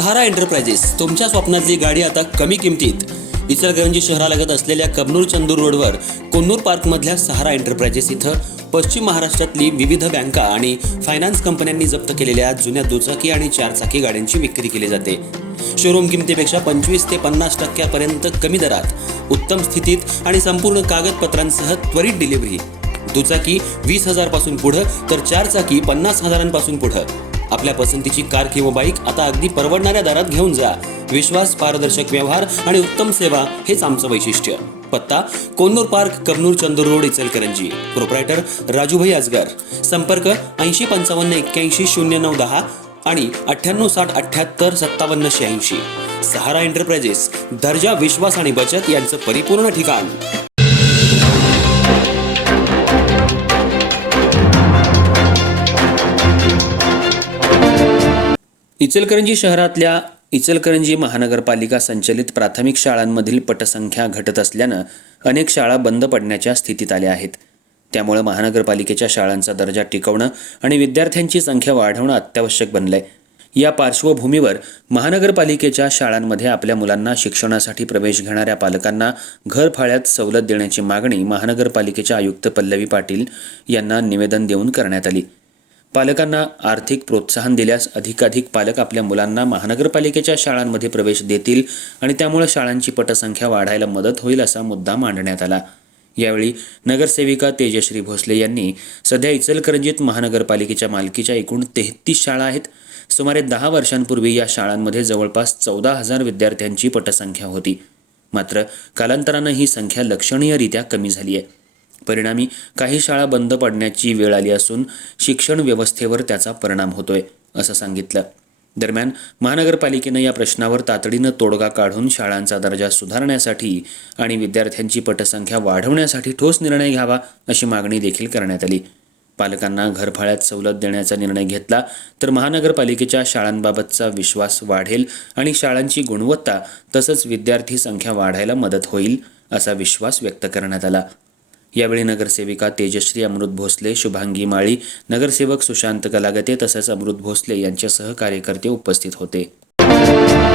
सहारा enterprises तुमच्या स्वप्नातली गाडी आता कमी किमतीत. इचलकरंजी शहरालगत असलेल्या कबनूर चंदूर रोडवर कोन्नूर पार्कमधल्या सहारा एंटरप्राइजेस इथं पश्चिम महाराष्ट्रातली विविध बँका आणि फायनान्स कंपन्यांनी जप्त केलेल्या जुन्या दुचाकी आणि चारचाकी गाड्यांची विक्री केली जाते. शोरूम किमतीपेक्षा 25 ते 50% कमी दरात, उत्तम स्थितीत आणि संपूर्ण कागदपत्रांसह त्वरित डिलिव्हरी. दुचाकी 20,000 पासून पुढे तर चारचाकी 50,000 पुढे. आपल्या पसंतीची कार किंवा बाईक आता अगदी परवडणाऱ्या दरात घेऊन जा. विश्वास, पारदर्शक व्यवहार आणि उत्तम सेवा हेच आमचं वैशिष्ट्य. पत्ता Konnur park, Kabnur Chandur road, Ichalkaranji. Proprietor Rajubhai Ajgar. संपर्क 8055810910 आणि 9860785786. सहारा एंटरप्राइजेस, दर्जा, विश्वास आणि बचत यांचं परिपूर्ण ठिकाण. इचलकरंजी शहरातल्या इचलकरंजी महानगरपालिका संचलित प्राथमिक शाळांमधील पटसंख्या घटत असल्यानं अनेक शाळा बंद पडण्याच्या स्थितीत आल्या आहेत. त्यामुळे महानगरपालिकेच्या शाळांचा दर्जा टिकवणं आणि विद्यार्थ्यांची संख्या वाढवणं अत्यावश्यक बनलंय. या पार्श्वभूमीवर महानगरपालिकेच्या शाळांमध्ये आपल्या मुलांना शिक्षणासाठी प्रवेश घेणाऱ्या पालकांना घरफाळ्यात सवलत देण्याची मागणी महानगरपालिकेच्या आयुक्त पल्लवी पाटील यांना निवेदन देऊन करण्यात आली. पालकांना आर्थिक प्रोत्साहन दिल्यास अधिकाधिक पालक आपल्या मुलांना महानगरपालिकेच्या शाळांमध्ये प्रवेश देतील आणि त्यामुळे शाळांची पटसंख्या वाढायला मदत होईल असा मुद्दा मांडण्यात आला. यावेळी नगरसेविका तेजश्री भोसले यांनी सध्या इचलकरंजीत महानगरपालिकेच्या मालकीच्या एकूण 33 शाळा आहेत. सुमारे 10 वर्षांपूर्वी या शाळांमध्ये जवळपास 14,000 विद्यार्थ्यांची पटसंख्या होती. मात्र कालांतरानं ही संख्या लक्षणीयरित्या कमी झाली आहे. परिणामी काही शाळा बंद पडण्याची वेळ आली असून शिक्षण व्यवस्थेवर त्याचा परिणाम होतोय असं सांगितलं. दरम्यान महानगरपालिकेनं या प्रश्नावर तातडीनं तोडगा काढून शाळांचा दर्जा सुधारण्यासाठी आणि विद्यार्थ्यांची पटसंख्या वाढवण्यासाठी ठोस निर्णय घ्यावा अशी मागणी देखील करण्यात आली. पालकांना घरफाळ्यात सवलत देण्याचा निर्णय घेतला तर महानगरपालिकेच्या शाळांबाबतचा विश्वास वाढेल आणि शाळांची गुणवत्ता तसंच विद्यार्थी संख्या वाढायला मदत होईल असा विश्वास व्यक्त करण्यात आला. यावेळी नगरसेविका तेजश्री अमृत भोसले, शुभांगी माळी, नगरसेवक सुशांत कलागते तसंच अमृत भोसले यांच्यासह कार्यकर्ते उपस्थित होते.